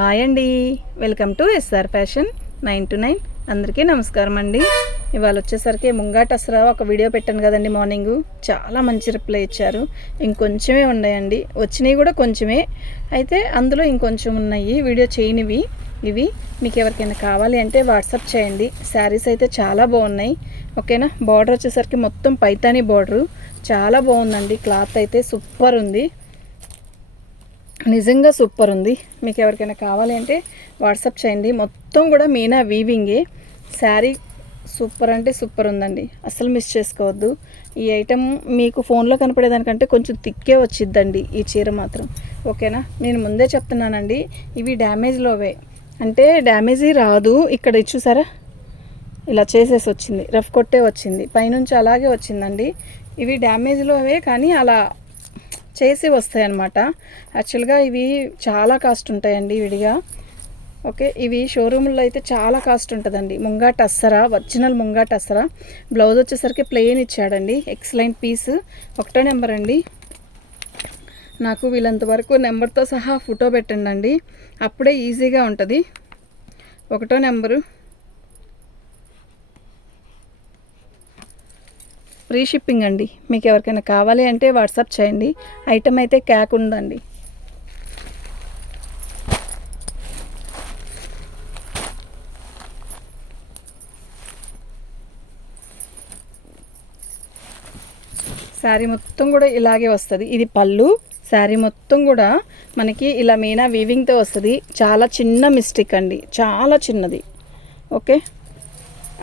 Hi అండి. Welcome to SR fashion nine to nine. అందరికీ నమస్కారం అండి. ఇవాళ వచ్చేసరికి ముంగాట అసరా ఒక వీడియో పెట్టాను కదండి మార్నింగ్. చాలా మంచి రిప్లై ఇచ్చారు. ఇంకొంచెమే ఉన్నాయండి. వచ్చినవి కూడా కొంచెమే. అయితే అందులో ఇంకొంచెం ఉన్నాయి. వీడియో చేయనివి. ఇవి మీకు ఎవరికైనా కావాలి అంటే వాట్సాప్ చేయండి. శారీస్ అయితే చాలా బాగున్నాయి. ఓకేనా? బార్డర్ వచ్చేసరికి మొత్తం పైతాని బార్డరు. చాలా బాగుందండి. క్లాత్ అయితే సూపర్ ఉంది. నిజంగా సూపర్ ఉంది. మీకు ఎవరికైనా కావాలి అంటే వాట్సాప్ చేయండి. మొత్తం కూడా మీనా వీవింగే శారీ సూపర్ అంటే సూపర్ ఉందండి. అసలు మిస్ చేసుకోవద్దు. ఈ ఐటెం మీకు ఫోన్లో కనపడేదానికంటే కొంచెం తిక్కే వచ్చిద్దండి ఈ చీర మాత్రం. ఓకేనా? నేను ముందే చెప్తున్నానండి. ఇవి డ్యామేజ్లోవే అంటే డ్యామేజీ రాదు. ఇక్కడ ఇది చూసారా? ఇలా చేసేసి వచ్చింది. రఫ్ కొట్టే వచ్చింది. పైనుంచి అలాగే వచ్చిందండి. ఇవి డ్యామేజ్లోవే కానీ అలా చేసి వస్తాయన్నమాట. యాక్చువల్గా ఇవి చాలా కాస్ట్ ఉంటాయండి విడిగా. ఓకే ఇవి షోరూంలో అయితే చాలా కాస్ట్ ఉంటుందండి. ముంగా టస్సరా ఒరిజినల్ ముంగా టస్సరా. బ్లౌజ్ వచ్చేసరికి ప్లెయిన్ ఇచ్చాడండి. ఎక్సలెంట్ పీస్ ఒకటో నెంబర్ అండి. నాకు వీళ్ళంత వరకు నెంబర్తో సహా ఫోటో పెట్టండి అండి అప్పుడే ఈజీగా ఉంటుంది. ఒకటో నెంబరు ఫ్రీ షిప్పింగ్ అండి. మీకు ఎవరికైనా కావాలి అంటే వాట్సాప్ చేయండి. ఐటమ్ అయితే క్యాక్ ఉందండి. శారీ మొత్తం కూడా ఇలాగే వస్తుంది. ఇది పళ్ళు. శారీ మొత్తం కూడా మనకి ఇలా మీనా వీవింగ్తో వస్తుంది. చాలా చిన్న మిస్టేక్ అండి. చాలా చిన్నది. ఓకే?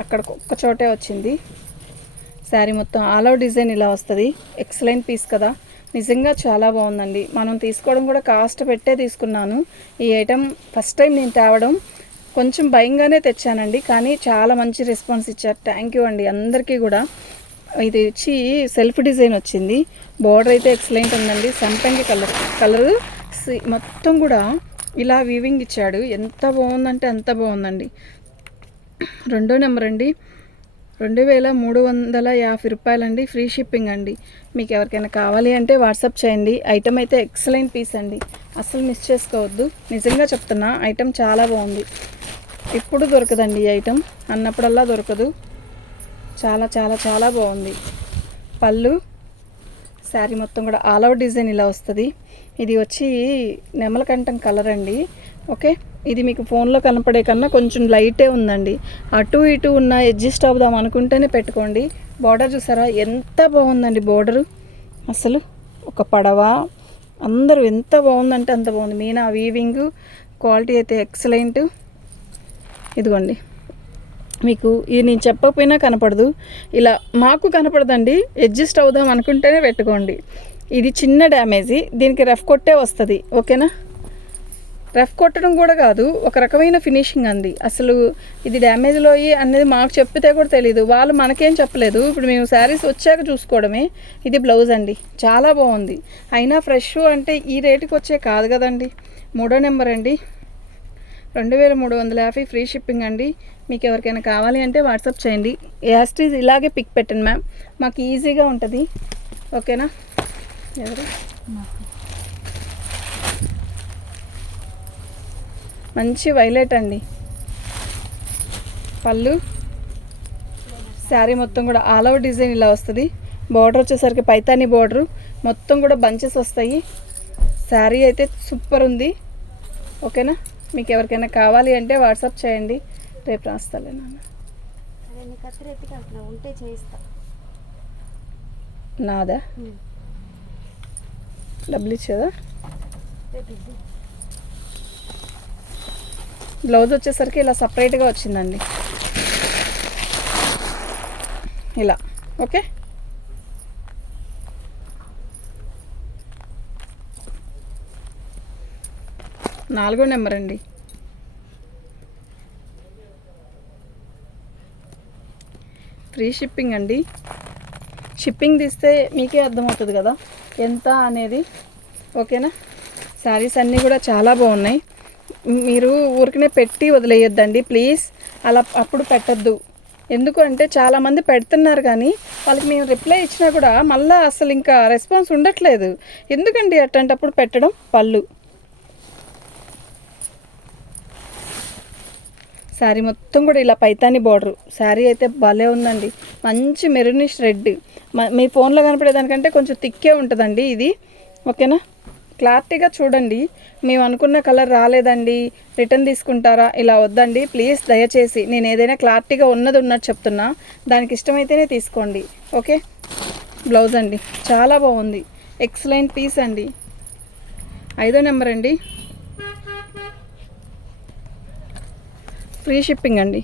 అక్కడ ఒక్క చోటే వచ్చింది. శారీ మొత్తం ఆల్ అవుట్ డిజైన్ ఇలా వస్తుంది. ఎక్సలెంట్ పీస్ కదా. నిజంగా చాలా బాగుందండి. మనం తీసుకోవడం కూడా కాస్ట్ పెట్టే తీసుకున్నాను. ఈ ఐటెం ఫస్ట్ టైం నేను తేవడం కొంచెం భయంగానే తెచ్చానండి. కానీ చాలా మంచి రెస్పాన్స్ ఇచ్చారు. థ్యాంక్ యూ అండి అందరికీ కూడా. ఇది వచ్చి సెల్ఫ్ డిజైన్ వచ్చింది. బార్డర్ అయితే ఎక్సలెంట్ ఉందండి. సంపంగి కలర్ కలర్ మొత్తం కూడా ఇలా వీవింగ్ ఇచ్చాడు. ఎంత బాగుందంటే అంత బాగుందండి. రెండో నెంబర్ అండి. రెండు వేల మూడు వందల యాభై రూపాయలండి ఫ్రీ షిప్పింగ్ అండి. మీకు ఎవరికైనా కావాలి అంటే వాట్సాప్ చేయండి. ఐటమ్ అయితే ఎక్సలెంట్ పీస్ అండి. అసలు మిస్ చేసుకోవద్దు. నిజంగా చెప్తున్నా ఐటమ్ చాలా బాగుంది. ఎప్పుడు దొరకదండి ఈ ఐటమ్? అన్నప్పుడల్లా దొరకదు. చాలా చాలా చాలా బాగుంది. పళ్ళు శారీ మొత్తం కూడా ఆల్ అవుట్ డిజైన్ ఇలా వస్తుంది. ఇది వచ్చి నెమలకంఠం కలర్ అండి. ఓకే? ఇది మీకు ఫోన్లో కనపడే కన్నా కొంచెం లైటే ఉందండి. అటు ఇటు ఉన్న అడ్జస్ట్ అవుదాం అనుకుంటేనే పెట్టుకోండి. బార్డర్ చూసారా? ఎంత బాగుందండి బార్డరు. అసలు ఒక పడవ. అందరూ ఎంత బాగుందంటే అంత బాగుంది. మీనా వీవింగ్ క్వాలిటీ అయితే ఎక్సలెంట్. ఇదిగోండి. మీకు ఇది నేను చెప్పకపోయినా కనపడదు. ఇలా మాకు కనపడదండి. అడ్జస్ట్ అవుదాం అనుకుంటేనే పెట్టుకోండి. ఇది చిన్న డ్యామేజీ. దీనికి రఫ్ కొట్టే వస్తుంది. ఓకేనా? రఫ్ కొట్టడం కూడా కాదు ఒక రకమైన ఫినిషింగ్ అంది. అసలు ఇది డ్యామేజ్లో అయ్యి అనేది మాకు చెప్పితే కూడా తెలియదు వాళ్ళు మనకేం చెప్పలేదు. ఇప్పుడు మేము శారీస్ వచ్చాక చూసుకోవడమే. ఇది బ్లౌజ్ అండి. చాలా బాగుంది. అయినా ఫ్రెష్ అంటే ఈ రేటుకి వచ్చే కాదు కదండి. మూడో నెంబర్ అండి. రెండు వేల మూడు వందల యాభై ఫ్రీ షిప్పింగ్ అండి. మీకు ఎవరికైనా కావాలి అంటే వాట్సాప్ చేయండి. యాస్టీజ్ ఇలాగే పిక్ పెట్టండి మ్యామ్. మాకు ఈజీగా ఉంటుంది. ఓకేనా? ఎవరు? మంచి వైలెట్ అండి. పళ్ళు. శారీ మొత్తం కూడా ఆల్ ఓవర్ డిజైన్ ఇలా వస్తుంది. బార్డర్ వచ్చేసరికి పైతానీ బార్డరు. మొత్తం కూడా బంచెస్ వస్తాయి. శారీ అయితే సూపర్ ఉంది. ఓకేనా? మీకు ఎవరికైనా కావాలి అంటే వాట్సాప్ చేయండి. రేపు రాస్తాలే నాన్న. నాదా? డబ్బులు ఇచ్చేదా? బ్లౌజ్ వచ్చేసరికి ఇలా సపరేట్గా వచ్చిందండి. ఇలా ఓకే? నాలుగో నెంబర్ అండి. ఫ్రీ షిప్పింగ్ అండి. షిప్పింగ్ తీస్తే మీకే అర్థమవుతుంది కదా? ఎంత అనేది? ఓకేనా? శారీస్ అన్నీ కూడా చాలా బాగున్నాయి. మీరు ఊరికనే పెట్టి వదిలేయొద్దండి ప్లీజ్. అలా అప్పుడు పెట్టద్దు. ఎందుకు అంటే చాలామంది పెడుతున్నారు కానీ వాళ్ళకి మేము రిప్లై ఇచ్చినా కూడా మళ్ళీ అసలు ఇంకా రెస్పాన్స్ ఉండట్లేదు. ఎందుకండి అట్లాంటప్పుడు పెట్టడం? పళ్ళు. శారీ మొత్తం కూడా ఇలా పైతాని బార్డర్. శారీ అయితే భలే ఉందండి. మంచి మెరూనిష్ రెడ్. మీ ఫోన్లో కనపడేదానికంటే కొంచెం థిక్కే ఉంటుందండి ఇది. ఓకేనా? క్లారిటీగా చూడండి. మేము అనుకున్న కలర్ రాలేదండి. రిటర్న్ తీసుకుంటారా? ఇలా వద్దండి. ప్లీజ్ దయచేసి నేను ఏదైనా క్లారిటీగా ఉన్నది ఉన్నట్టు చెప్తున్నా. దానికి ఇష్టమైతేనే తీసుకోండి. ఓకే? బ్లౌజ్ అండి. చాలా బాగుంది. ఎక్సలెంట్ పీస్ అండి. ఐదో నెంబర్ అండి. ఫ్రీ షిప్పింగ్ అండి.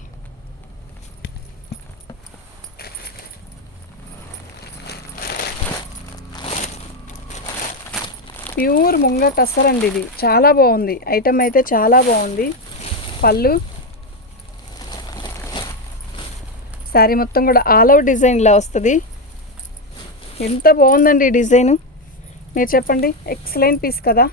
ప్యూర్ ముంగ టస్సర్ అండి ఇది. చాలా బాగుంది. ఐటమ్ అయితే చాలా బాగుంది. పళ్ళు. శారీ మొత్తం కూడా ఆల్ అవుట్ డిజైన్లా వస్తుంది. ఎంత బాగుందండి ఈ డిజైను. మీరు చెప్పండి. ఎక్సలెంట్ పీస్ కదా.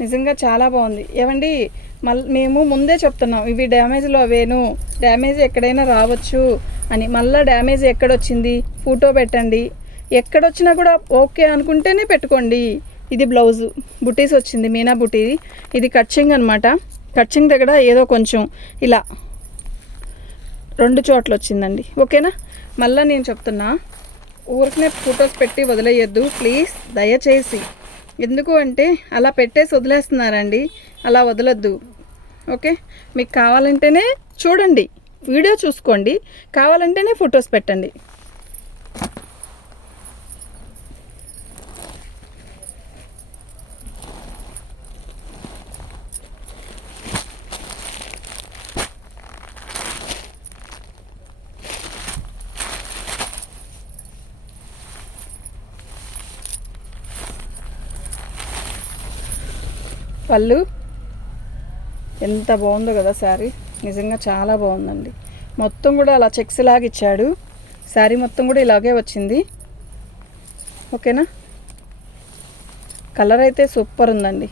నిజంగా చాలా బాగుంది. ఏమండి మళ్ళీ మేము ముందే చెప్తున్నాం. ఇవి డ్యామేజ్లో అవేను. డ్యామేజ్ ఎక్కడైనా రావచ్చు అని. మళ్ళీ డ్యామేజ్ ఎక్కడొచ్చింది? ఫోటో పెట్టండి. ఎక్కడొచ్చినా కూడా ఓకే అనుకుంటేనే పెట్టుకోండి. ఇది బ్లౌజ్. బుటీస్ వచ్చింది మీనా బుటీ. ఇది కట్చింగ్ అనమాట కట్చింగ్ దగ్గర ఏదో కొంచెం ఇలా రెండు చోట్ల వచ్చిందండి. ఓకేనా? మళ్ళీ నేను చెప్తున్నా. ఊరికనే ఫొటోస్ పెట్టి వదిలేయొద్దు. ప్లీజ్ దయచేసి. ఎందుకు అంటే అలా పెట్టేసి వదిలేస్తున్నారండి. అలా వదలొద్దు. ఓకే? మీకు కావాలంటేనే చూడండి. వీడియో చూసుకోండి. కావాలంటేనే ఫొటోస్ పెట్టండి. పళ్ళు. ఎంత బాగుందో కదా శారీ. నిజంగా చాలా బాగుందండి. మొత్తం కూడా అలా చెక్స్ లాగా ఇచ్చాడు. శారీ మొత్తం కూడా ఇలాగే వచ్చింది. ఓకేనా? కలర్ అయితే సూపర్ ఉందండి.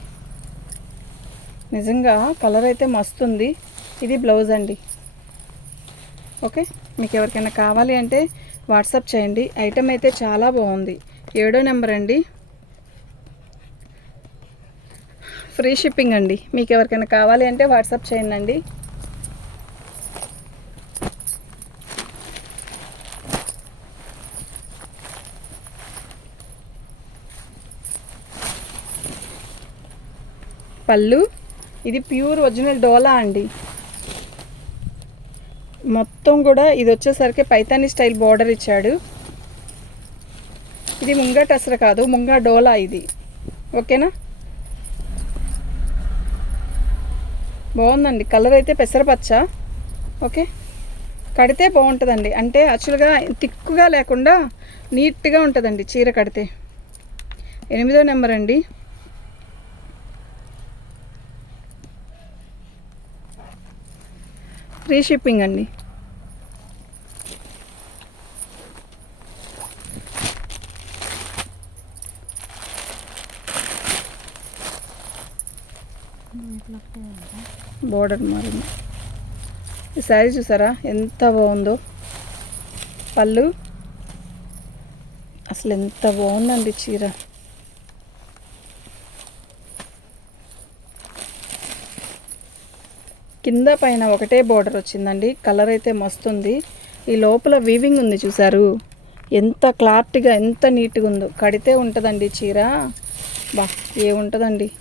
నిజంగా కలర్ అయితే మస్తు ఉంది. ఇది బ్లౌజ్ అండి. ఓకే? మీకు ఎవరికైనా కావాలి అంటే వాట్సాప్ చేయండి. ఐటెం అయితే చాలా బాగుంది. ఏడో నెంబర్ అండి. ఫ్రీ షిప్పింగ్ అండి. మీకు ఎవరికైనా కావాలి అంటే వాట్సాప్ చేయండి అండి పళ్ళు. ఇది ప్యూర్ ఒరిజినల్ డోలా అండి. మొత్తం కూడా ఇది వచ్చేసరికి పైతాని స్టైల్ బార్డర్ ఇచ్చాడు. ఇది ముంగా టసర కాదు ముంగా డోలా ఇది. ఓకేనా? బాగుందండి. కలర్ అయితే పెసరపచ్చ. ఓకే. కడితే బాగుంటుందండి. అంటే యాక్చువల్గా తిక్కుగా లేకుండా నీట్గా ఉంటుందండి చీర కడితే. ఎనిమిదో నెంబర్ అండి. ఫ్రీ షిప్పింగ్ అండి. బోర్డర్ మారింది. ఈ శారీ చూసారా? ఎంత బాగుందో. పళ్ళు. అసలు ఎంత బాగుందండి చీర. కింద పైన ఒకటే బోర్డర్ వచ్చిందండి. కలర్ అయితే మస్తుంది ఈ లోపల వీవింగ్ ఉంది చూసారు. ఎంత క్లారిటీగా ఎంత నీట్గా ఉందో. కడితే ఉంటుందండి చీర. బా ఏముంటుందండి?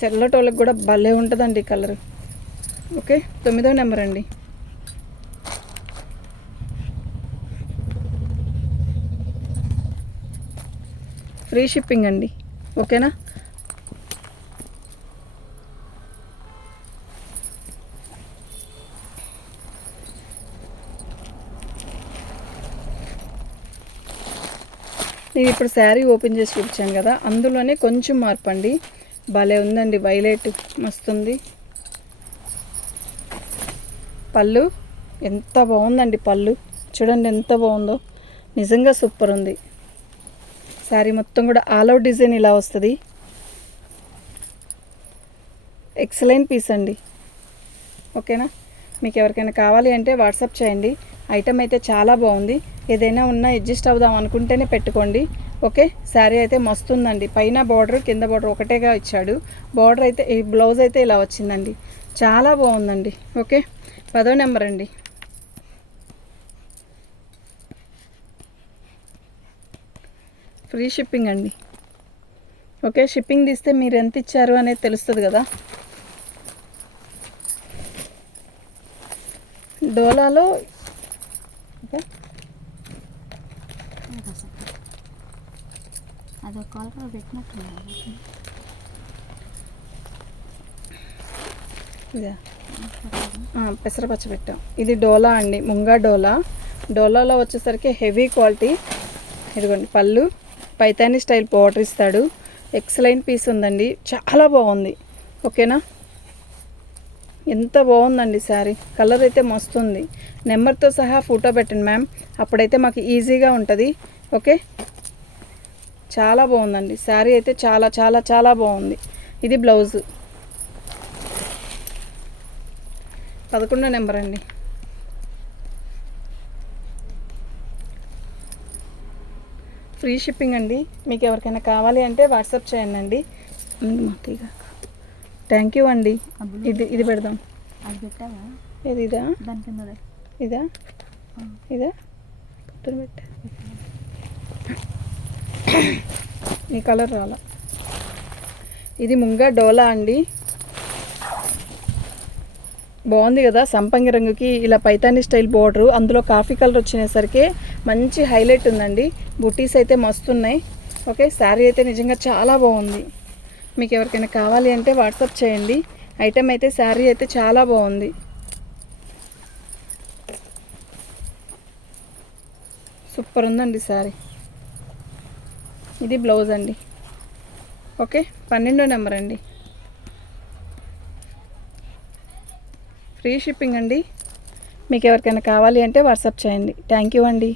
తెల్లటోళ్ళకి కూడా భలే ఉంటుందండి కలర్. ఓకే తొమ్మిదో నెంబర్ అండి. ఫ్రీ షిప్పింగ్ అండి ఓకేనా? నేను ఇప్పుడు శారీ ఓపెన్ చేసి చూపించాను కదా అందులోనే కొంచెం మార్పు అండి. భలే ఉందండి వైలెట్ మస్తుంది. పళ్ళు ఎంత బాగుందండి పళ్ళు. చూడండి ఎంత బాగుందో. నిజంగా సూపర్ ఉంది. శారీ మొత్తం కూడా ఆల్ అవుట్ డిజైన్ ఇలా వస్తుంది. ఎక్సలెంట్ పీస్ అండి. ఓకేనా? మీకు ఎవరికైనా కావాలి అంటే వాట్సాప్ చేయండి. ఐటమ్ అయితే చాలా బాగుంది. ఏదైనా ఉన్నా అడ్జస్ట్ అవుదాం అనుకుంటేనే పెట్టుకోండి. ఓకే? శారీ అయితే మస్తు ఉందండి పైన బార్డర్ కింద బార్డర్ ఒకటేగా ఇచ్చాడు. బార్డర్ అయితే ఈ బ్లౌజ్ అయితే ఇలా వచ్చిందండి. చాలా బాగుందండి. ఓకే? పదో నెంబర్ అండి. ఫ్రీ షిప్పింగ్ అండి. ఓకే? షిప్పింగ్ తీస్తే మీరు ఎంత ఇచ్చారు అనేది తెలుస్తుంది కదా? డోలాలో ఓకే? అదో కాలర్ ఆ, పెసరపచ్చ పెట్టాం. ఇది డోలా అండి ముంగా డోలా. డోలాలో వచ్చేసరికి హెవీ క్వాలిటీ. ఇదిగోండి పళ్ళు. పైతాని స్టైల్ పౌడర్ ఇస్తాడు. ఎక్సలెంట్ పీస్ ఉందండి. చాలా బాగుంది. ఓకేనా? ఎంత బాగుందండి శారీ. కలర్ అయితే మస్తు ఉంది. నెంబర్తో సహా ఫోటో పెట్టండి మ్యామ్. అప్పుడైతే మాకు ఈజీగా ఉంటుంది. ఓకే? చాలా బాగుందండి. శారీ అయితే చాలా చాలా చాలా బాగుంది. ఇది బ్లౌజ్. పదకొండో నెంబర్ అండి. ఫ్రీ షిప్పింగ్ అండి. మీకు ఎవరికైనా కావాలి అంటే వాట్సాప్ చేయండి అండి. థ్యాంక్ యూ అండి. ఇది ఇది పెడదాం. ఇది? ఇదా? ఇదా? ఇదా పెట్టా. ఈ కలర్ రాల. ఇది ముంగ డోలా అండి. బాగుంది కదా సంపంగి రంగుకి ఇలా పైతాని స్టైల్ బోర్డరు. అందులో కాఫీ కలర్ వచ్చినసరికి మంచి హైలైట్ ఉందండి. బుటీస్ అయితే మస్తున్నాయి. ఓకే శారీ అయితే నిజంగా చాలా బాగుంది. మీకు ఎవరికైనా కావాలి అంటే వాట్సాప్ చేయండి. ఐటెం అయితే శారీ అయితే చాలా బాగుంది. సూపర్ ఉందండి శారీ. ఇది బ్లౌజ్ అండి. ఓకే పన్నెండో నెంబర్ అండి. ఫ్రీ షిప్పింగ్ అండి. మీకు ఎవరికైనా కావాలి అంటే వాట్సాప్ చేయండి. థ్యాంక్ యూ అండి.